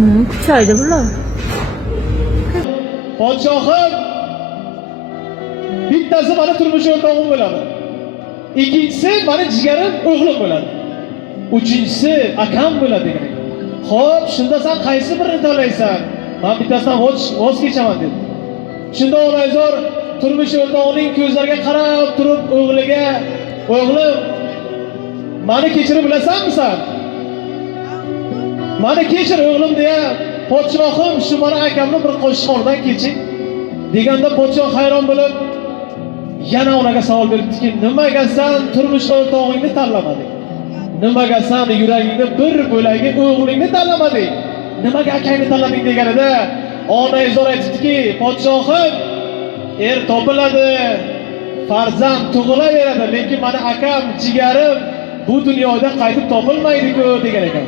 Kuchaydi bular. Podshohim bittasi meni turmush o'rtog'im bo'ladi. Ikkinchisi meni jigarim o'g'lim bo'ladi. Uchinchisi akam bo'ladi degan. Xo'p, shunda sen qaysi birini tanlaysan? Men bittasidan voz kechaman dedi. Shunda Onaizor turmush o'rtog'ining ko'zlariga qarab turib o'g'liga, "O'g'lim, meni kechirib bilasanmi sen? Meni kechir o'g'lim" deya, "Podshohim, shu meni akamni bir qo'shqordan keching" deganda podshoh hayron bo'lib yana unaga savol beribdiki, "Nimaga sen turmush o'rtog'ingni tanlamading? Nimaga sen yuragingda bir bo'lagi o'g'lingni tanlamading? Nimaga akangni tanlading?" deganida Onaizor aytdiki, "Podshohim, er topiladi, farzand tug'ilaveradi, lekin meni akam, jigarim bu dunyoda qaytib topilmaydi-ku" degan ekan.